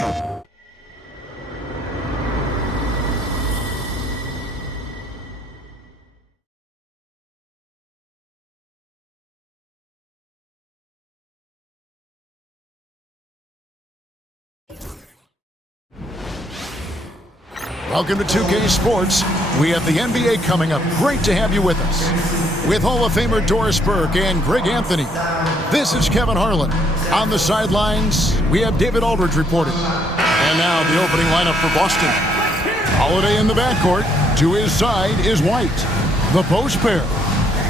Welcome to 2K Sports. We have the NBA coming up. Great to have you with us. With Hall of Famer Doris Burke and Greg Anthony, this is Kevin Harlan. On the sidelines, we have David Aldridge reporting. And now the opening lineup for Boston. Holiday in the backcourt. To his side is White. The post pair,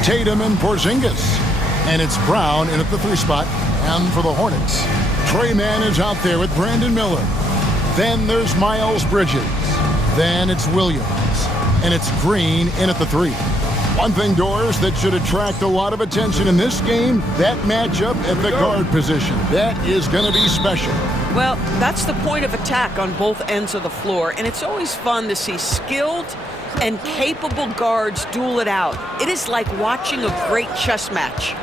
Tatum and Porzingis. And it's Brown in at the 3 spot. And for the Hornets, Trey Mann is out there with Brandon Miller. Then there's Miles Bridges. Then it's Williams, and it's Green in at the 3. One thing, Doris, that should attract a lot of attention in this game, that matchup at the guard position. That is going to be special. Well, that's the point of attack on both ends of the floor, and it's always fun to see skilled and capable guards duel it out. It is like watching a great chess match.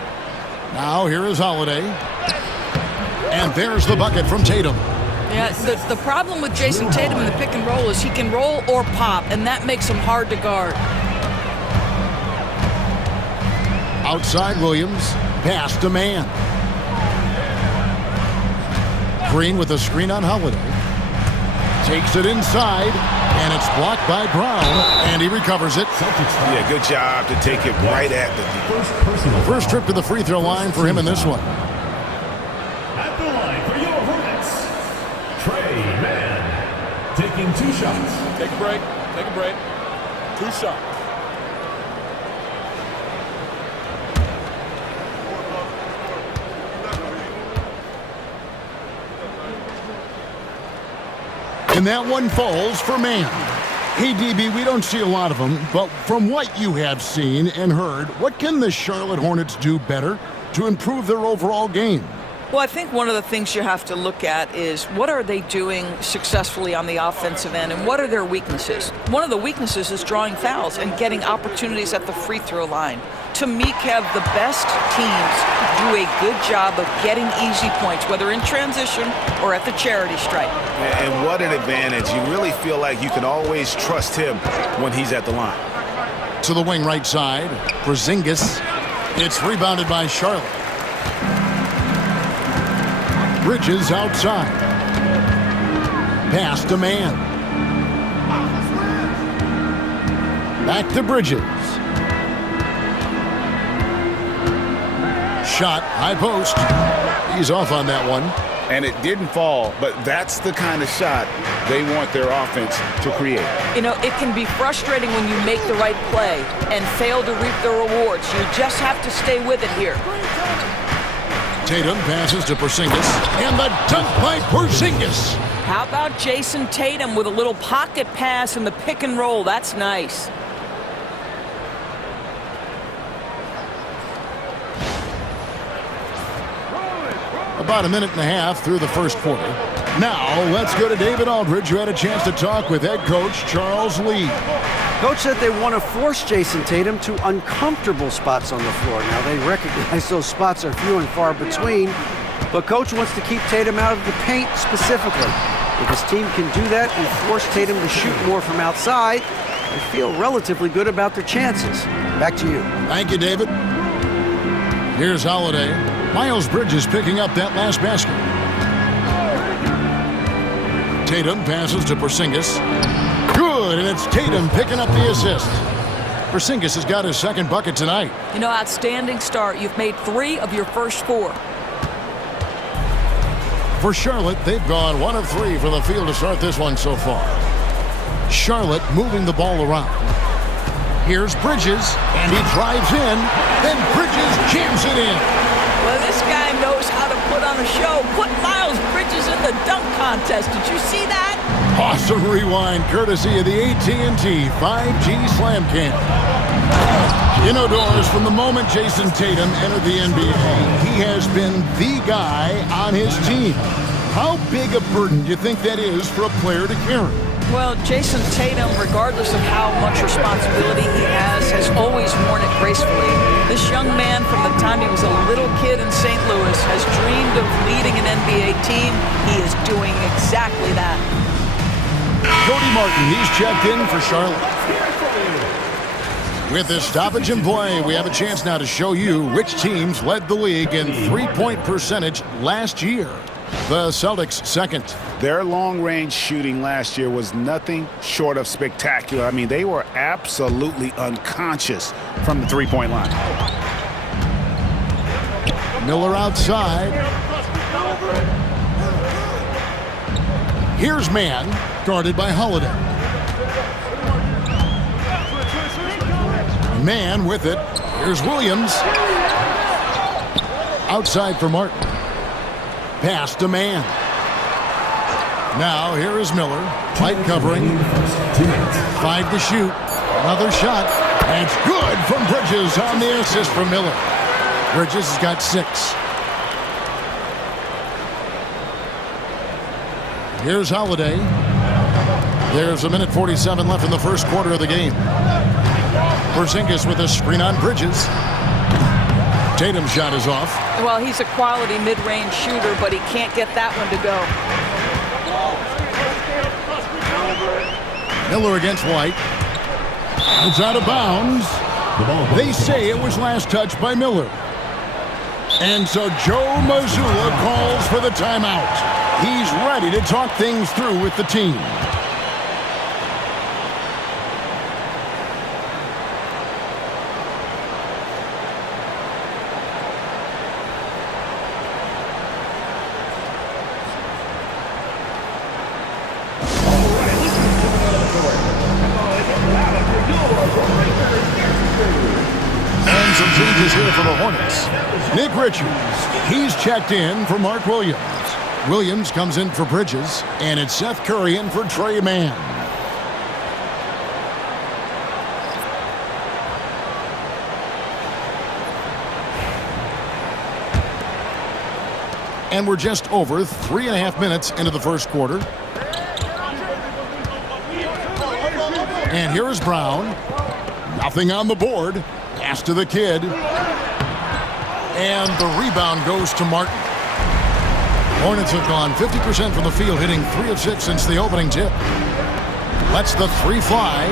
Now here is Holiday, and there's the bucket from Tatum. Yeah, the problem with Jason Tatum in the pick and roll is he can roll or pop, and that makes him hard to guard. Outside Williams, pass to Mann. Green with a screen on Holiday. Takes it inside, and it's blocked by Brown, and he recovers it. Yeah, good job to take it right at the First trip to the free throw line for him in this one. At the line for your Hornets, Trey Mann, taking 2 shots. Take a break. Take a break. 2 shots. And that one falls for Mann. Hey, DB, we don't see a lot of them, but from what you have seen and heard, what can the Charlotte Hornets do better to improve their overall game? Well, I think one of the things you have to look at is what are they doing successfully on the offensive end and what are their weaknesses? One of the weaknesses is drawing fouls and getting opportunities at the free throw line. To me, Kev, the best teams do a good job of getting easy points, whether in transition or at the charity stripe. And what an advantage. You really feel like you can always trust him when he's at the line. To the wing right side, Porzingis. It's rebounded by Charlotte. Bridges outside. Pass to Mann. Back to Bridges. Shot, high post. He's off on that one. And it didn't fall, but that's the kind of shot they want their offense to create. You know, it can be frustrating when you make the right play and fail to reap the rewards. You just have to stay with it here. Tatum passes to Porzingis, and the dunk by Porzingis. How about Jason Tatum with a little pocket pass in the pick and roll? That's nice. About a minute and a half through the first quarter. Now, let's go to David Aldridge, who had a chance to talk with head coach Charles Lee. Coach said they want to force Jason Tatum to uncomfortable spots on the floor. Now, they recognize those spots are few and far between, but Coach wants to keep Tatum out of the paint specifically. If his team can do that and force Tatum to shoot more from outside, they feel relatively good about their chances. Back to you. Thank you, David. Here's Holiday. Miles Bridges picking up that last basket. Tatum passes to Porzingis. Good, and it's Tatum picking up the assist. Porzingis has got his second bucket tonight. You know, outstanding start. You've made 3 of your first 4. For Charlotte, they've gone 1 of 3 from the field to start this one so far. Charlotte moving the ball around. Here's Bridges, and he drives in. Then Bridges jams it in. Well, this guy knows how to put on a show. Put Miles Bridges in the dunk contest. Did you see that? Awesome rewind, courtesy of the AT&T 5G Slam Cam. You know, Doris, from the moment Jason Tatum entered the NBA, he has been the guy on his team. How big a burden do you think that is for a player to carry? Well, Jason Tatum, regardless of how much responsibility he has always worn it gracefully. This young man, from the time he was a little kid in St. Louis, has dreamed of leading an NBA team. He is doing exactly Cody Martin. He's checked in for Charlotte. With this stoppage in play, we have a chance now to show you which teams led the league in three-point percentage last year. The Celtics second. Their long-range shooting last year was nothing short of spectacular. I mean, they were absolutely unconscious from the three-point line. Miller outside. Here's Mann, guarded by Holiday. Mann with it. Here's Williams. Outside for Martin. Pass to Mann. Now here is Miller. Tight covering. 5 to shoot. Another shot. And it's good from Bridges on the assist from Miller. Bridges has got 6. Here's Holiday. There's a minute 47 left in the first quarter of the game. Porzingis with a screen on Bridges. Tatum's shot is off. Well, he's a quality mid-range shooter, but he can't get that one to go. Miller against White. It's out of bounds. They say it was last touched by Miller. And so Joe Mazzulla calls for the timeout. He's ready to talk things through with the team. And some changes here for the Hornets. Nick Richards, he's checked in for Mark Williams. Williams comes in for Bridges, and it's Seth Curry in for Trey Mann. And we're just over 3.5 minutes into the first quarter. And here is Brown. Nothing on the board. Pass to the kid. And the rebound goes to Martin. Hornets have gone 50% from the field, hitting 3 of 6 since the opening tip. Lets the 3 fly.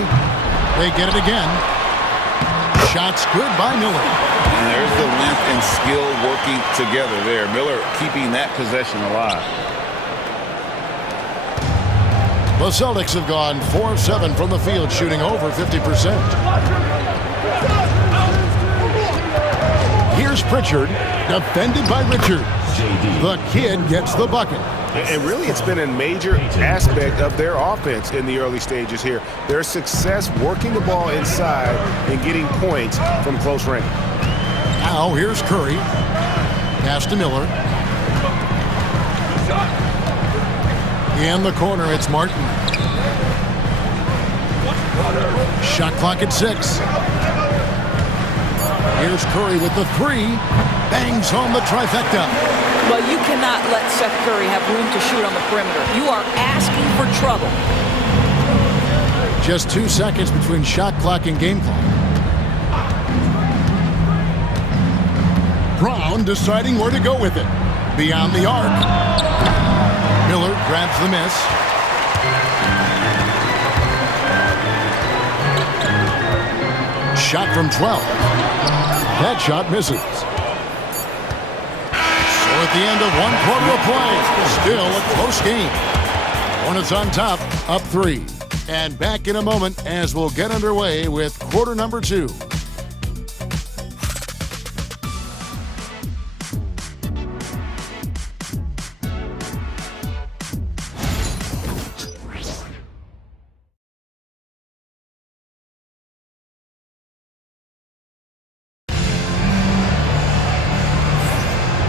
They get it again. Shots good by Miller. And there's the length and skill working together there. Miller keeping that possession alive. The Celtics have gone 4 of 7 from the field, shooting over 50%. Here's Pritchard, defended by Richards. The kid gets the bucket. And really, it's been a major aspect of their offense in the early stages here. Their success working the ball inside and getting points from close range. Now, here's Curry. Pass to Miller. In the corner, it's Martin. Shot clock at 6. Here's Curry with the 3. Bangs home the trifecta. Well, you cannot let Seth Curry have room to shoot on the perimeter. You are asking for trouble. Just 2 seconds between shot clock and game clock. Brown deciding where to go with it. Beyond the arc. Miller grabs the miss. Shot from 12. That shot misses. So at the end of 1 quarter of play, still a close game. Hornets on top, up 3. And back in a moment as we'll get underway with quarter number 2.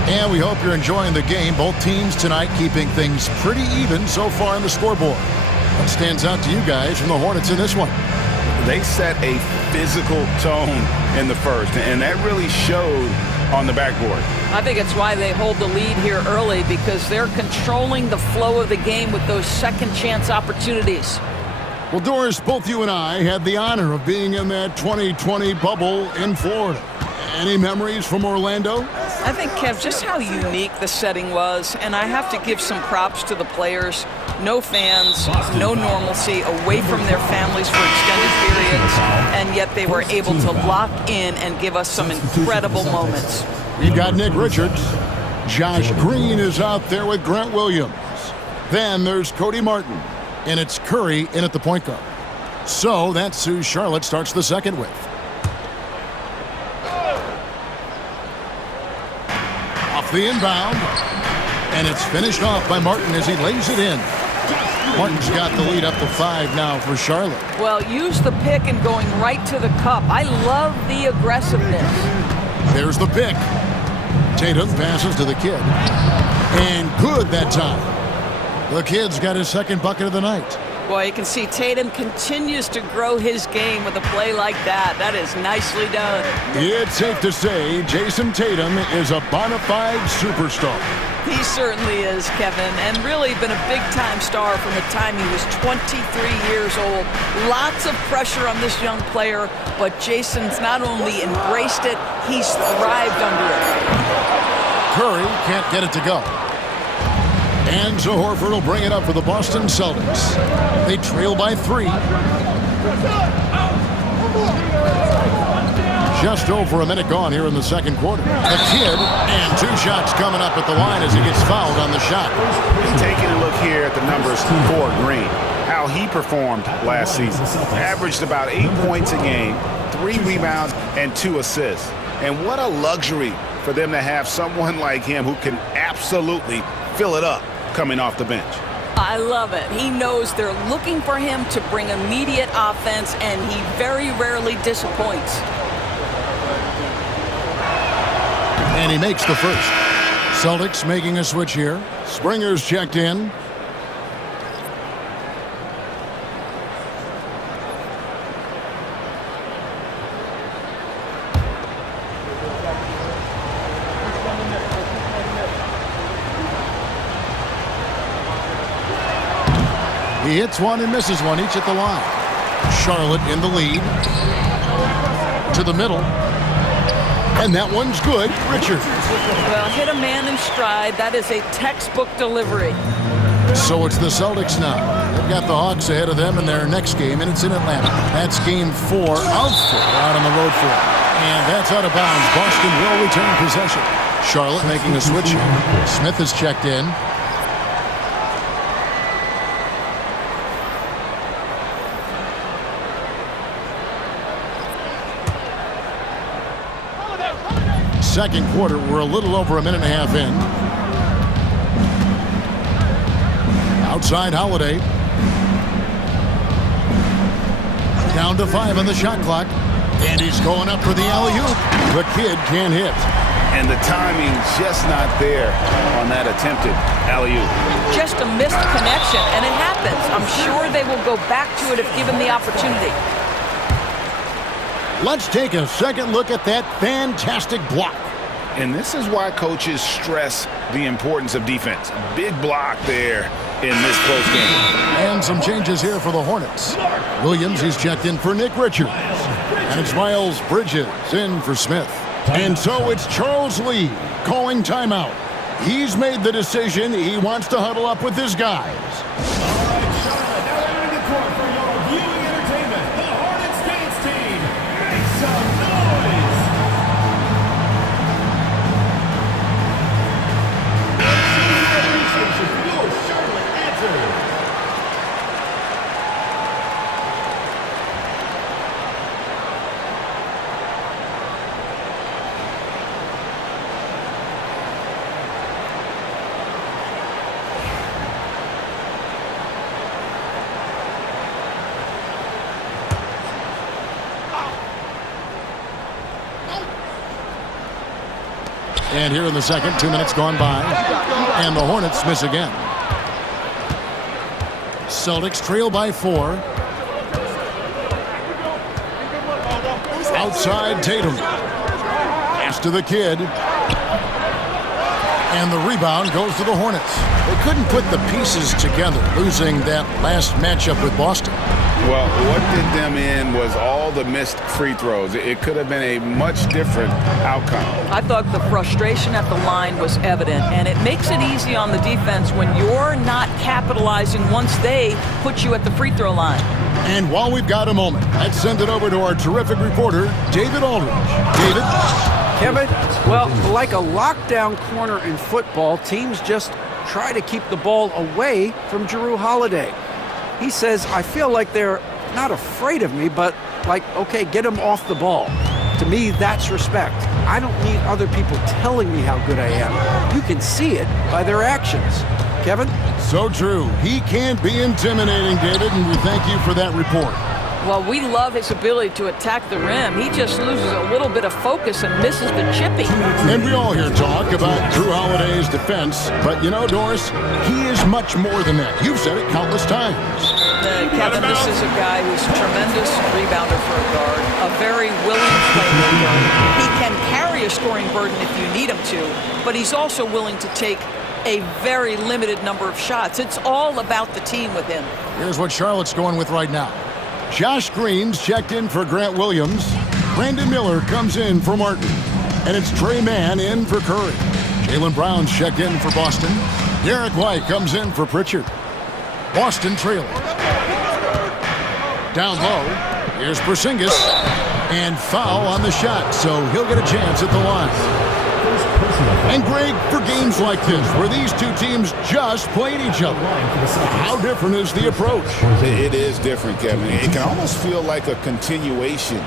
And we hope you're enjoying the game. Both teams tonight keeping things pretty even so far on the scoreboard. What stands out to you guys from the Hornets in this one? They set a physical tone in the first, and that really showed on the backboard. I think it's why they hold the lead here early, because they're controlling the flow of the game with those second chance opportunities. Well, Doris, both you and I had the honor of being in that 2020 bubble in Florida. Any memories from Orlando? I think, Kev, just how unique the setting was, and I have to give some props to the players. No fans, no normalcy, away from their families for extended periods, and yet they were able to lock in and give us some incredible moments. We've got Nick Richards. Josh Green is out there with Grant Williams. Then there's Cody Martin, and it's Curry in at the point guard. So that's who Charlotte starts the second with. Off the inbound, and it's finished off by Martin as he lays it in. Martin's got the lead up to 5 now for Charlotte. Well, use the pick and going right to the cup. I love the aggressiveness. There's the pick. Tatum passes to the kid. And good that time. The kid's got his second bucket of the night. Boy, you can see Tatum continues to grow his game with a play like that. That is nicely done. It's safe to say Jason Tatum is a bona fide superstar. He certainly is, Kevin, and really been a big-time star from the time he was 23 years old. Lots of pressure on this young player, but Jason's not only embraced it, he's thrived under it. Curry can't get it to go. And so Horford will bring it up for the Boston Celtics. They trail by 3. Just over a minute gone here in the second quarter. The kid, and 2 shots coming up at the line as he gets fouled on the shot. Taking a look here at the numbers for Green, how he performed last season. Averaged about 8 points a game, 3 rebounds, and 2 assists. And what a luxury for them to have someone like him who can absolutely fill it up coming off the bench. I love it. He knows they're looking for him to bring immediate offense, and he very rarely disappoints. And he makes the first. Celtics making a switch here. Springer's checked in. He hits one and misses one, each at the line. Charlotte in the lead. To the middle. And that one's good. Richard. Well, hit a man in stride. That is a textbook delivery. So it's the Celtics now. They've got the Hawks ahead of them in their next game, and it's in Atlanta. That's game 4 of 4 out on the road for them. And that's out of bounds. Boston will retain possession. Charlotte making a switch here. Smith is checked in. Second quarter, we're a little over a minute and a half in. Outside Holiday. Down to 5 on the shot clock. And he's going up for the alley-oop. The kid can't hit. And the timing just not there on that attempted alley-oop. Just a missed connection, and it happens. I'm sure they will go back to it if given the opportunity. Let's take a second look at that fantastic block. And this is why coaches stress the importance of defense. Big block there in this close game. And some changes here for the Hornets. Williams, he's checked in for Nick Richards. And it's Miles Bridges in for Smith. And so it's Charles Lee calling timeout. He's made the decision. He wants to huddle up with his guys. And here in the second, 2 minutes gone by, and the Hornets miss again. Celtics trail by 4. Outside Tatum. Pass to the kid. And the rebound goes to the Hornets. They couldn't put the pieces together, losing that last matchup with Boston. Well, what did them in was all the missed free throws. It could have been a much different outcome. I thought the frustration at the line was evident, and it makes it easy on the defense when you're not capitalizing once they put you at the free throw line. And while we've got a moment, let's send it over to our terrific reporter, David Aldridge. David? Kevin, well, like a lockdown corner in football, teams just try to keep the ball away from Jrue Holiday. He says, I feel like they're not afraid of me, but like, okay, get him off the ball. To me, that's respect. I don't need other people telling me how good I am. You can see it by their actions. Kevin? So true. He can't be intimidating, David, and we thank you for that report. Well, we love his ability to attack the rim. He just loses a little bit of focus and misses the chippy. And we all hear talk about Jrue Holiday's defense, but you know, Doris, he is much more than that. You've said it countless times. Kevin, this is a guy who's a tremendous rebounder for a guard, a very willing playmaker. He can carry a scoring burden if you need him to, but he's also willing to take a very limited number of shots. It's all about the team with him. Here's what Charlotte's going with right now. Josh Green's checked in for Grant Williams. Brandon Miller comes in for Martin. And it's Trey Mann in for Curry. Jaylen Brown's checked in for Boston. Derek White comes in for Pritchard. Boston trailing. Down low, here's Porzingis. And foul on the shot, so he'll get a chance at the line. And Greg, for games like this, where these two teams just played each other, how different is the approach? It is different, Kevin. It can almost feel like a continuation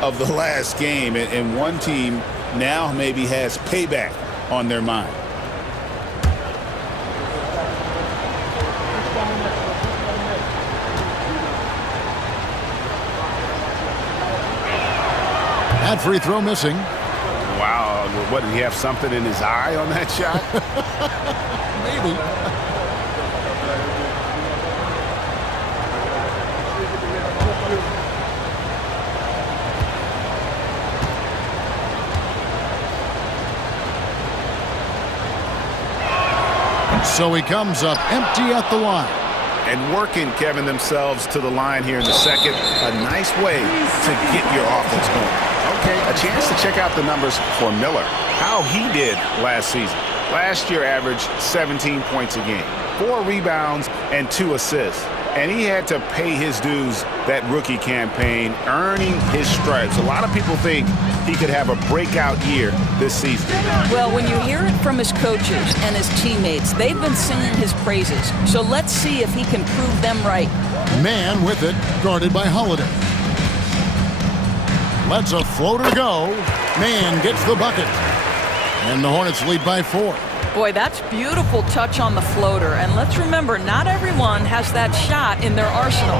of the last game, and one team now maybe has payback on their mind. That free throw missing. Wow, what, did he have something in his eye on that shot? Maybe. So he comes up empty at the line. And working, Kevin, themselves to the line here in the second. A nice way to get your offense going. Okay, a chance to check out the numbers for Miller. How he did last season. Last year averaged 17 points a game, 4 rebounds, and 2 assists. And he had to pay his dues that rookie campaign, earning his stripes. A lot of people think he could have a breakout year this season. Well, when you hear it from his coaches and his teammates, they've been singing his praises. So let's see if he can prove them right. Man with it, guarded by Holiday. Lets a floater go. Man gets the bucket. And the Hornets lead by 4. Boy, that's beautiful touch on the floater. And let's remember, not everyone has that shot in their arsenal.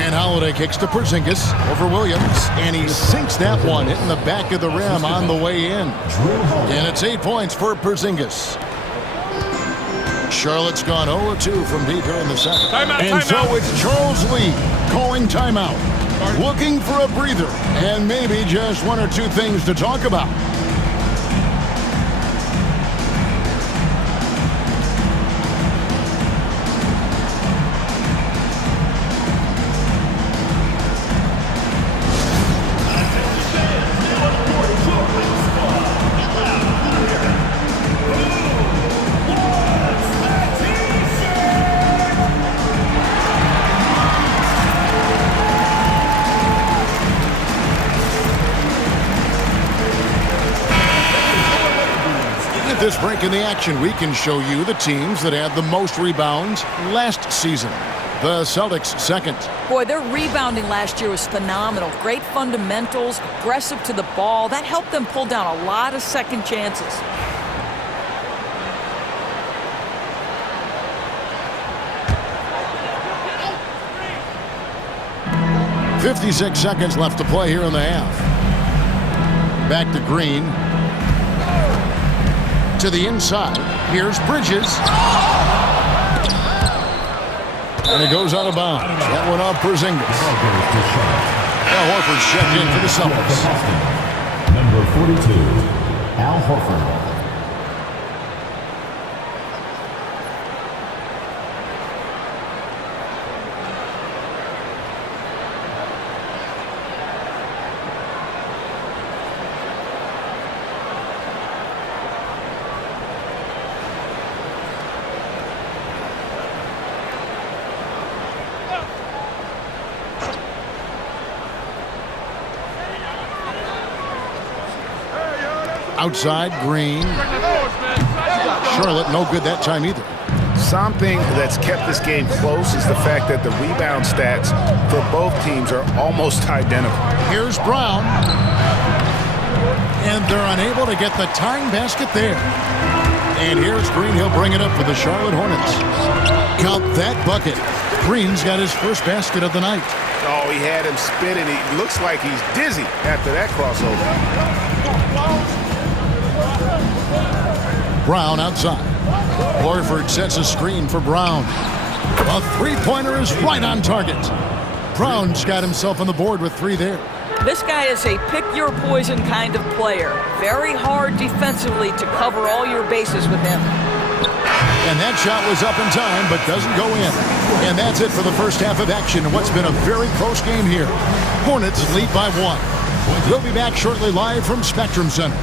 And Holiday kicks to Porzingis over Williams. And he sinks that one, hitting the back of the rim on the way in. And it's 8 points for Porzingis. Charlotte's gone 0-2 from deep here in the second. And so it's Charles Lee calling timeout. Looking for a breather and maybe just 1 or 2 things to talk about. This break in the action, we can show you the teams that had the most rebounds last season. The Celtics second. Boy, their rebounding last year was phenomenal. Great fundamentals, aggressive to the ball. That helped them pull down a lot of second chances. .56 seconds left to play here in the half. Back to Green. To the inside. Here's Bridges. And it goes out of bounds. That one off Porzingis. Now Horford's checked in for the Celtics. Number 42, Al Horford. Outside, Green. Charlotte, no good that time either. Something that's kept this game close is the fact that the rebound stats for both teams are almost identical. Here's Brown. And they're unable to get the tying basket there. And here's Green. He'll bring it up for the Charlotte Hornets. Count that bucket. Green's got his first basket of the night. Oh, he had him spinning. He looks like he's dizzy after that crossover. Brown outside. Horford sets a screen for Brown. A three-pointer is right on target. Brown's got himself on the board with 3 there. This guy is a pick-your-poison kind of player. Very hard defensively to cover all your bases with him. And that shot was up in time, but doesn't go in. And that's it for the first half of action in what's been a very close game here. Hornets lead by 1. We'll be back shortly live from Spectrum Center.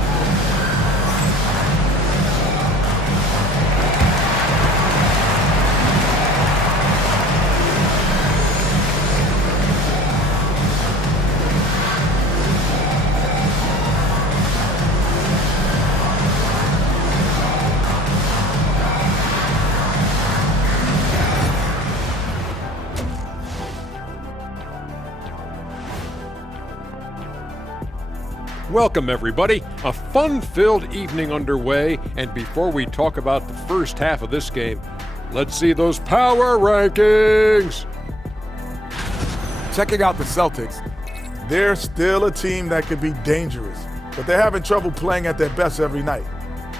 Welcome, everybody. A fun-filled evening underway, and before we talk about the first half of this game, let's see those power rankings. Checking out the Celtics, they're still a team that could be dangerous, but they're having trouble playing at their best every night.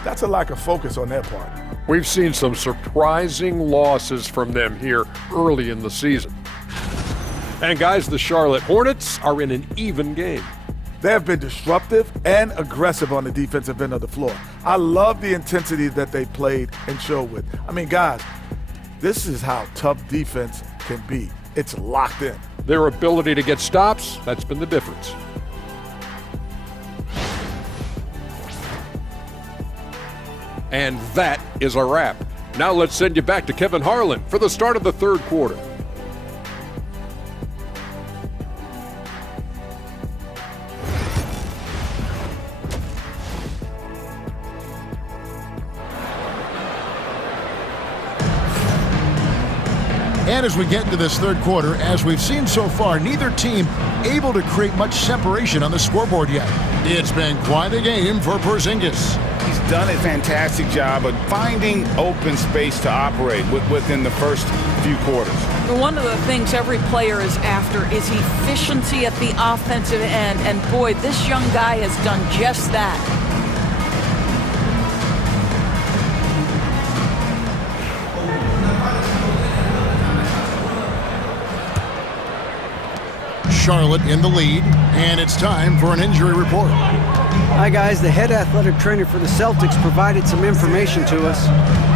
That's a lack of focus on their part. We've seen some surprising losses from them here early in the season. And guys, the Charlotte Hornets are in an even game. They have been disruptive and aggressive on the defensive end of the floor. I love the intensity that they played and showed with. I mean, guys, this is how tough defense can be. It's locked in. Their ability to get stops, that's been the difference. And that is a wrap. Now let's send you back to Kevin Harlan for the start of the third quarter. And as we get into this third quarter, as we've seen so far, neither team able to create much separation on the scoreboard yet. It's been quite a game for Porzingis. He's done a fantastic job of finding open space to operate within the first few quarters. One of the things every player is after is efficiency at the offensive end, and boy, this young guy has done just that. Charlotte in the lead, and it's time for an injury report. Hi guys, the head athletic trainer for the Celtics provided some information to us.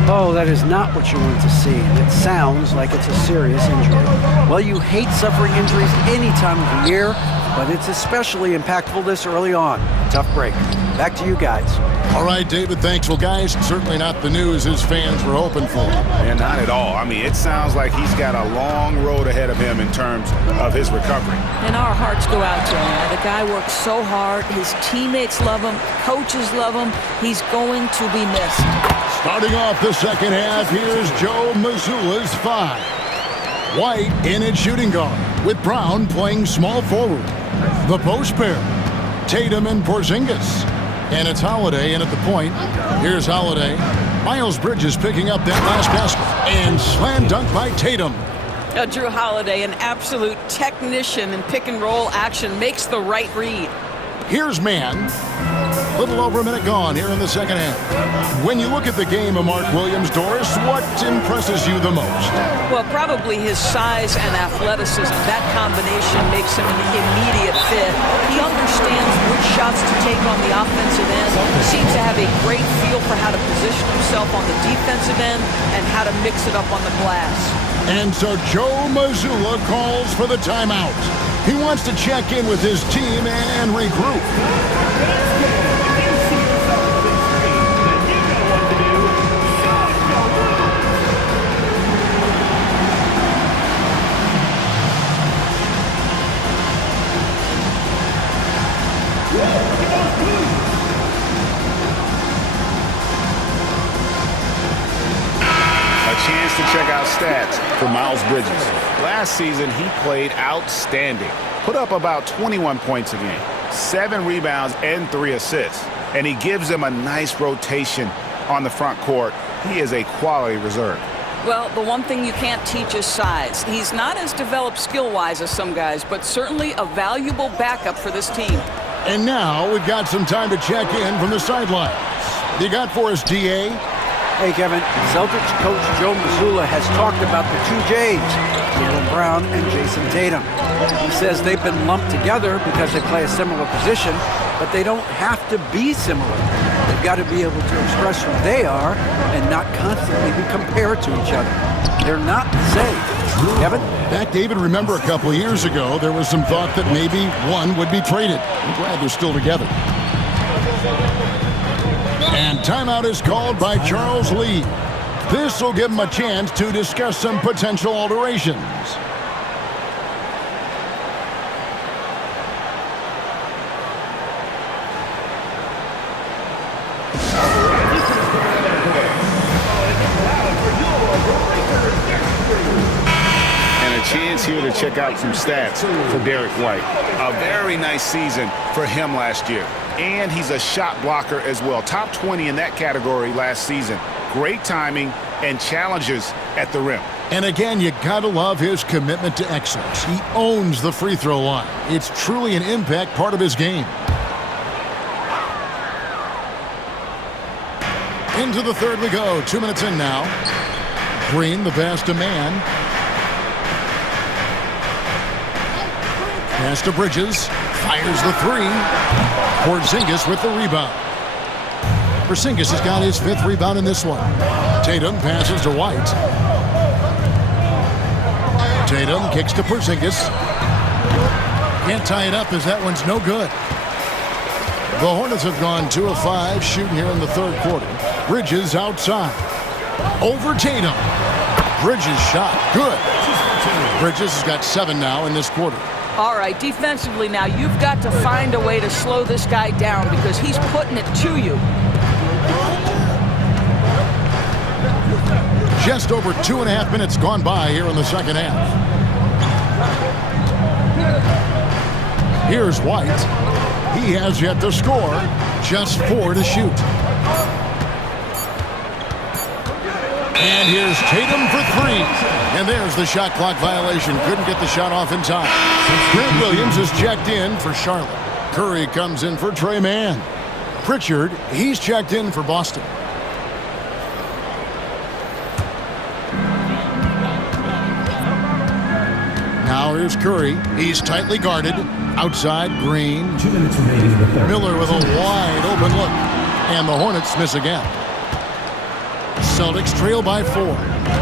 Oh, that is not what you want to see, and it sounds like it's a serious injury. Well, you hate suffering injuries any time of the year, but it's especially impactful this early on. Tough break. Back to you guys. All right, David, thanks. Well, guys, certainly not the news his fans were hoping for. And not at all. I mean, it sounds like he's got a long road ahead of him in terms of his recovery. And our hearts go out to him. The guy works so hard. His teammates love him. Coaches love him. He's going to be missed. Starting off the second half, here's Joe Mazzulla's 5. White in at shooting guard, with Brown playing small forward. The post pair, Tatum and Porzingis. And it's Holiday in at the point. Here's Holiday. Miles Bridges picking up that last basket. And slam dunk by Tatum. Drew Holiday, an absolute technician in pick and roll action, makes the right read. Here's man. Little over a minute gone here in the second half. When you look at the game of Mark Williams, Doris, what impresses you the most? Well, probably his size and athleticism. That combination makes him an immediate fit. He understands which shots to take on the offensive end. He seems to have a great feel for how to position himself on the defensive end and how to mix it up on the glass. And so Joe Mazzulla calls for the timeout. He wants to check in with his team and regroup. Chance to check out stats for Miles Bridges. Last season, he played outstanding. Put up about 21 points a game, 7 rebounds, and 3 assists. And he gives them a nice rotation on the front court. He is a quality reserve. Well, the one thing you can't teach is size. He's not as developed skill-wise as some guys, but certainly a valuable backup for this team. And now we've got some time to check in from the sidelines. You got for us, DA? Hey, Kevin, Celtics coach Joe Mazzulla has talked about the two J's, Jaylen Brown and Jason Tatum. He says they've been lumped together because they play a similar position, but they don't have to be similar. They've got to be able to express who they are and not constantly be compared to each other. They're not the same. Kevin? Back, David, remember a couple of years ago, there was some thought that maybe one would be traded. I'm glad they're still together. And timeout is called by Charles Lee. This will give him a chance to discuss some potential alterations. And a chance here to check out some stats for Derek White. A very nice season for him last year. And he's a shot blocker as well. Top 20 in that category last season. Great timing and challenges at the rim. And again, you gotta love his commitment to excellence. He owns the free throw line. It's truly an impact part of his game. Into the third we go. 2 minutes in now. Green, the pass to man. Pass to Bridges. Fires the three. Porzingis with the rebound. Porzingis has got his 5th rebound in this one. Tatum passes to White. Tatum kicks to Porzingis. Can't tie it up as that one's no good. The Hornets have gone 2 of 5 shooting here in the third quarter. Bridges outside. Over Tatum. Bridges shot. Good. Bridges has got 7 now in this quarter. All right, defensively now, you've got to find a way to slow this guy down because he's putting it to you. Just over 2.5 minutes gone by here in the second half. Here's White. He has yet to score. Just 4 to shoot. And here's Tatum for 3. And there's the shot clock violation. Couldn't get the shot off in time. Grant Williams is checked in for Charlotte. Curry comes in for Trey Mann. Pritchard, he's checked in for Boston. Now here's Curry. He's tightly guarded. Outside, Green. 2 minutes remaining in the third. Miller with a wide open look. And the Hornets miss again. Celtics trail by 4.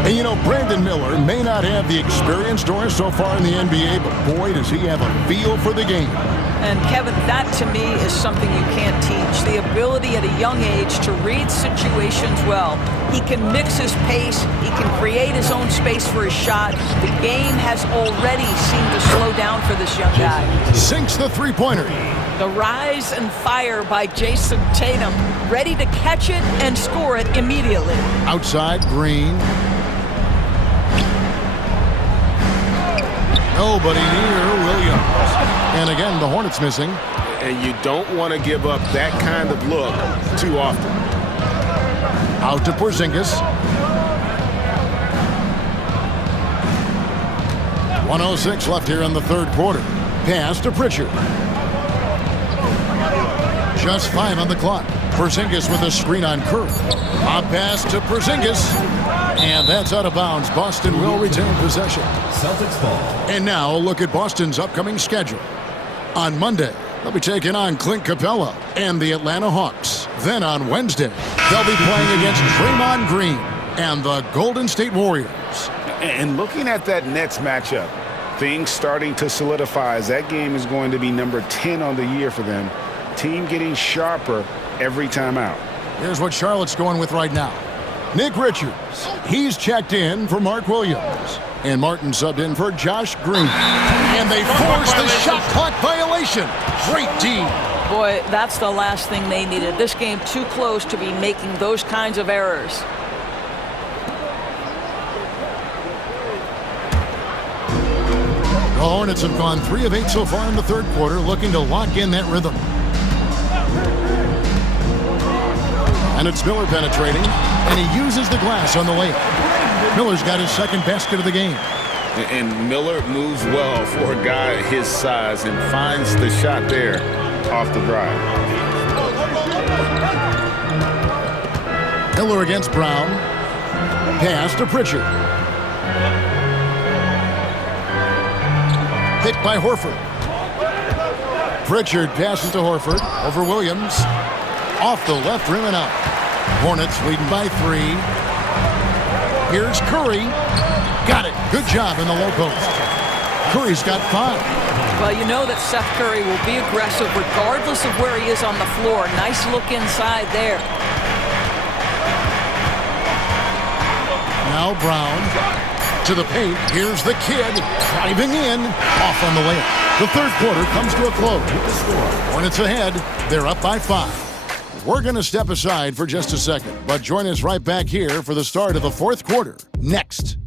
And you know, Brandon Miller may not have the experience, Doris, so far in the NBA, but boy, does he have a feel for the game. And Kevin, that to me is something you can't teach. The ability at a young age to read situations well. He can mix his pace. He can create his own space for his shot. The game has already seemed to slow down for this young guy. Sinks the three-pointer. The rise and fire by Jason Tatum, ready to catch it and score it immediately. Outside, Green. Nobody near Williams. And again, the Hornets missing. And you don't want to give up that kind of look too often. Out to Porzingis. 1:06 left here in the third quarter. Pass to Pritchard. Just 5 on the clock. Porzingis with a screen on Curry. A pass to Porzingis. And that's out of bounds. Boston will retain possession. Celtics ball. And now a look at Boston's upcoming schedule. On Monday, they'll be taking on Clint Capella and the Atlanta Hawks. Then on Wednesday, they'll be playing against Draymond Green and the Golden State Warriors. And looking at that Nets matchup, things starting to solidify as that game is going to be number 10 on the year for them. Team getting sharper every time out. Here's what Charlotte's going with right now. Nick Richards, he's checked in for Mark Williams. And Martin subbed in for Josh Green. And they force the shot clock violation. Great D. Boy, that's the last thing they needed. This game too close to be making those kinds of errors. The Hornets have gone 3 of 8 so far in the third quarter, looking to lock in that rhythm. And it's Miller penetrating, and he uses the glass on the layup. Miller's got his second basket of the game. And Miller moves well for a guy his size and finds the shot there off the drive. Miller against Brown. Pass to Pritchard. Hit by Horford. Pritchard passes to Horford over Williams. Off the left rim and out. Hornets leading by 3. Here's Curry. Got it. Good job in the low post. Curry's got 5. Well, you know that Seth Curry will be aggressive regardless of where he is on the floor. Nice look inside there. Now Brown to the paint. Here's the kid driving in. Off on the layup. The third quarter comes to a close. Hornets ahead. They're up by 5. We're going to step aside for just a second, but join us right back here for the start of the fourth quarter. Next.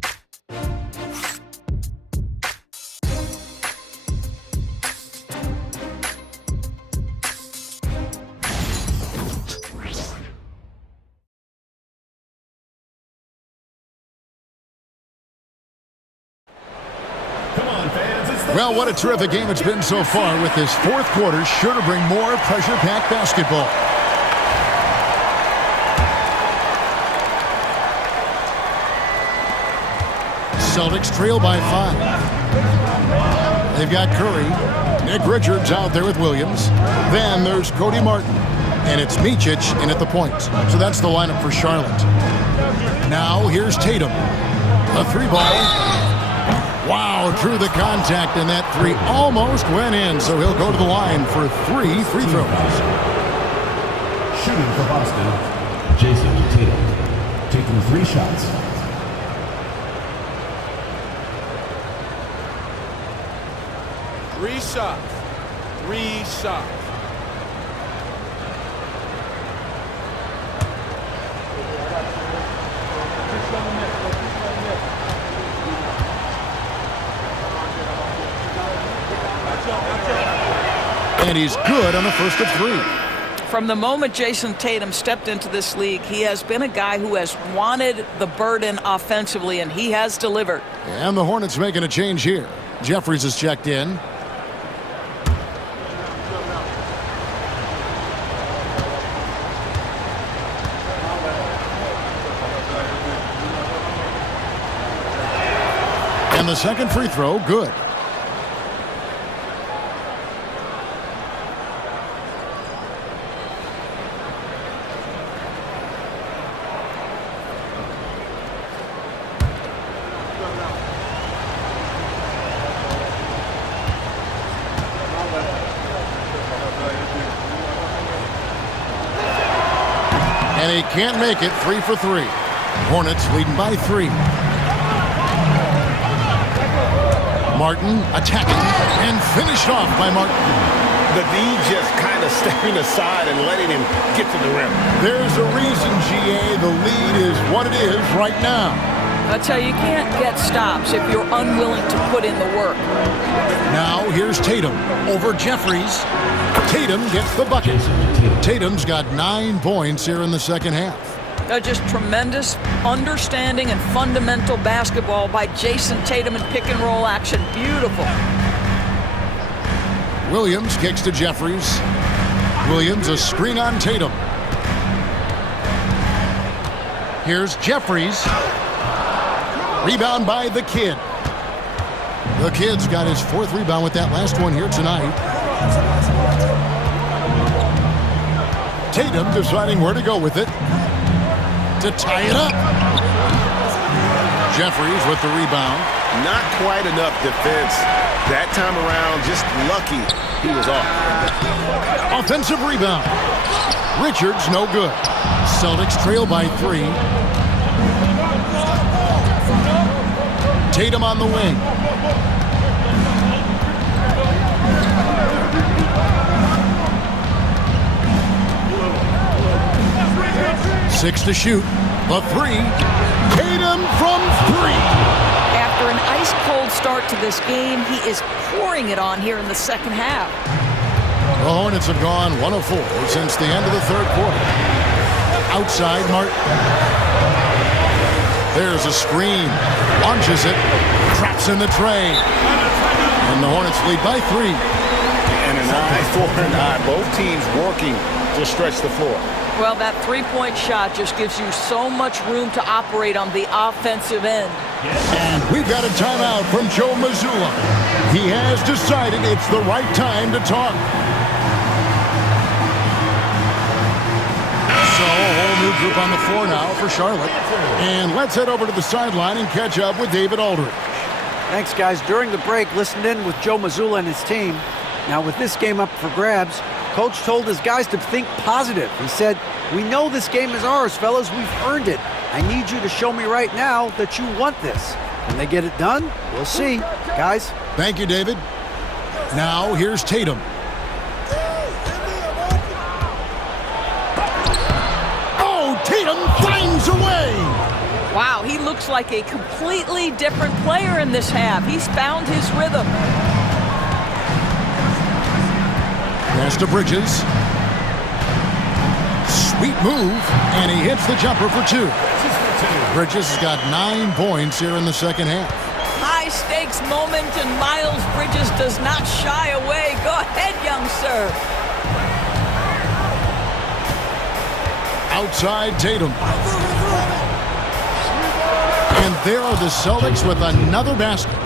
Well, what a terrific game it's been so far, with this fourth quarter sure to bring more pressure-packed basketball. Celtics trail by 5. They've got Curry. Nick Richards out there with Williams. Then there's Cody Martin. And it's Micic in at the point. So that's the lineup for Charlotte. Now here's Tatum. A 3-ball. Wow, through the contact, and that 3 almost went in. So he'll go to the line for 3 free throws. Shooting for Boston, Jason Tatum. Taking 3 shots. Three shots. And he's good on the first of 3. From the moment Jason Tatum stepped into this league, he has been a guy who has wanted the burden offensively, and he has delivered. And the Hornets making a change here. Jeffries is checked in. And the second free throw, good. And he can't make it. 3 for 3. Hornets leading by 3. Martin attacking and finished off by Martin. The D just kind of stepping aside and letting him get to the rim. There's a reason, GA, the lead is what it is right now. I tell you, you can't get stops if you're unwilling to put in the work. Now here's Tatum over Jeffries. Tatum gets the bucket. Tatum's got 9 points here in the second half. Just tremendous understanding and fundamental basketball by Jason Tatum in pick-and-roll action. Beautiful. Williams kicks to Jeffries. Williams, a screen on Tatum. Here's Jeffries. Rebound by the Kid. The Kid's got his 4th rebound with that last one here tonight. Tatum deciding where to go with it to tie it up. Jeffries with the rebound. Not quite enough defense that time around. Just lucky he was off. Offensive rebound. Richards, no good. Celtics trail by 3. Tatum on the wing. Six to shoot. The 3. Tatum from 3. After an ice-cold start to this game, he is pouring it on here in the second half. The Hornets have gone 1 of 4 since the end of the 3rd quarter. Outside, Martin. There's a screen. Launches it. Traps in the tray. And the Hornets lead by 3. And an eye for an eye. Both teams working to stretch the floor. Well, that three-point shot just gives you so much room to operate on the offensive end. And we've got a timeout from Joe Mazzulla. He has decided it's the right time to talk. So a whole new group on the floor now for Charlotte. And let's head over to the sideline and catch up with David Aldridge. Thanks, guys. During the break, listened in with Joe Mazzulla and his team. Now, with this game up for grabs, Coach told his guys to think positive. He said, "We know this game is ours, fellas. We've earned it. I need you to show me right now that you want this. Can they get it done? We'll see. Guys." Thank you, David. Now, here's Tatum. Oh, Tatum finds a way. Wow, he looks like a completely different player in this half. He's found his rhythm. Pass to Bridges. Sweet move, and he hits the jumper for 2. Bridges has got 9 points here in the second half. High-stakes moment, and Miles Bridges does not shy away. Go ahead, young sir. Outside Tatum. And there are the Celtics with another basket.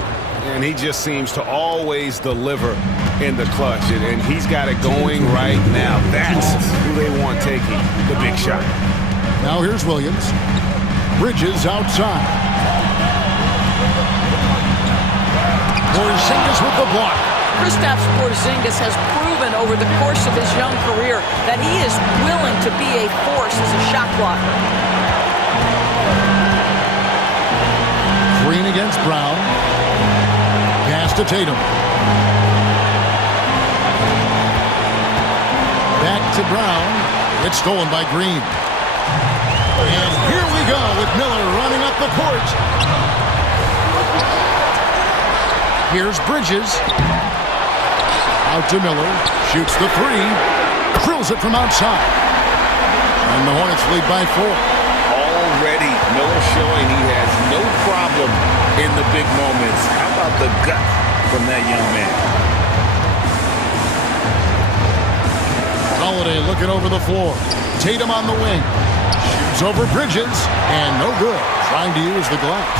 And he just seems to always deliver in the clutch, and he's got it going right now. That's who they want taking the big shot. Now here's Williams. Bridges outside. Porzingis with the block. Kristaps Porzingis has proven over the course of his young career that he is willing to be a force as a shot blocker. Green against Brown. Pass to Tatum. Back to Brown. It's stolen by Green. And here we go with Miller running up the court. Here's Bridges. Out to Miller. Shoots the 3. Drills it from outside. And the Hornets lead by 4. Already, Miller showing he has no problem in the big moments. How about the gut from that young man? Holiday looking over the floor. Tatum on the wing. Shoots over Bridges. And no good. Trying to use the glass.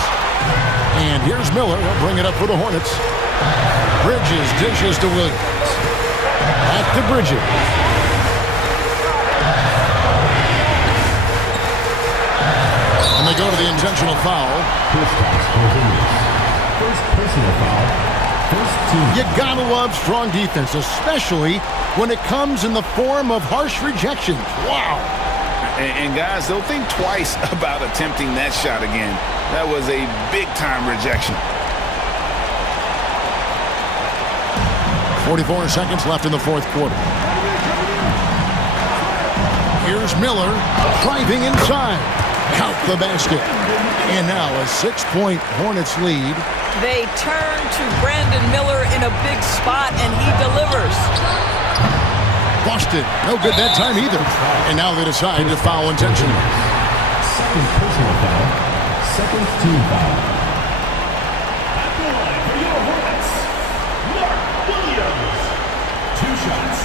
And here's Miller. He'll bring it up for the Hornets. Bridges dishes to Williams. Back to Bridges. And they go to the intentional foul. First personal foul. First team. You gotta love strong defense, especially when it comes in the form of harsh rejections. Wow. And guys, don't think twice about attempting that shot again. That was a big-time rejection. 44 seconds left in the 4th quarter. Here's Miller driving inside. Count the basket. And now a 6-point Hornets lead. They turn to Brandon Miller in a big spot, and he delivers. Busted. No good that time either. And now they decide to foul intentionally. Second personal foul. Second team foul. At the line for your Hornets, Mark Williams. 2 shots.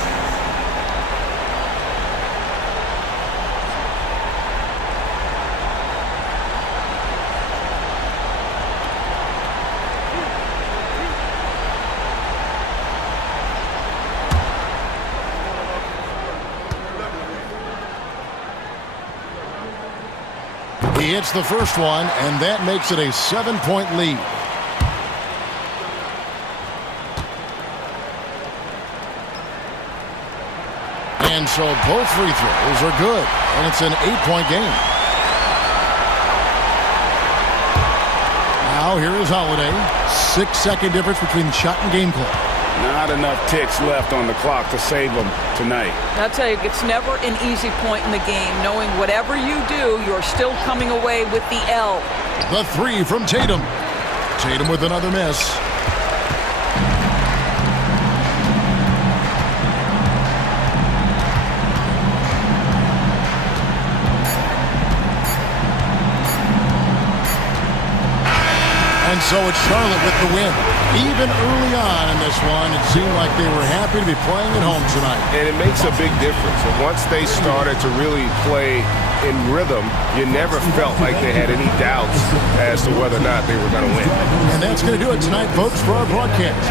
He hits the first one, and that makes it a 7-point lead. And so both free throws are good, and it's an 8-point game. Now here is Holiday. 6-second difference between shot and game clock. Not enough ticks left on the clock to save them tonight. I'll tell you, it's never an easy point in the game, knowing whatever you do, you're still coming away with the L. The three from Tatum. Tatum with another miss. And so it's Charlotte with the win. Even early on in this one, it seemed like they were happy to be playing at home tonight. And it makes a big difference. And once they started to really play in rhythm, you never felt like they had any doubts as to whether or not they were going to win. And that's going to do it tonight, folks, for our broadcast.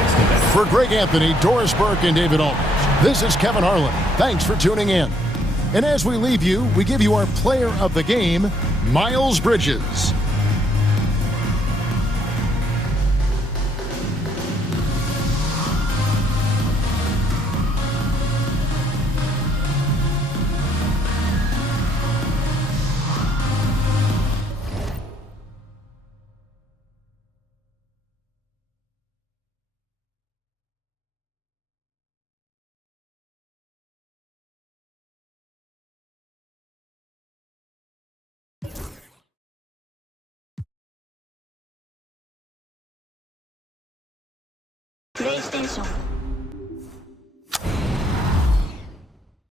For Greg Anthony, Doris Burke, and David Owens, this is Kevin Harlan. Thanks for tuning in. And as we leave you, we give you our player of the game, Miles Bridges. PlayStation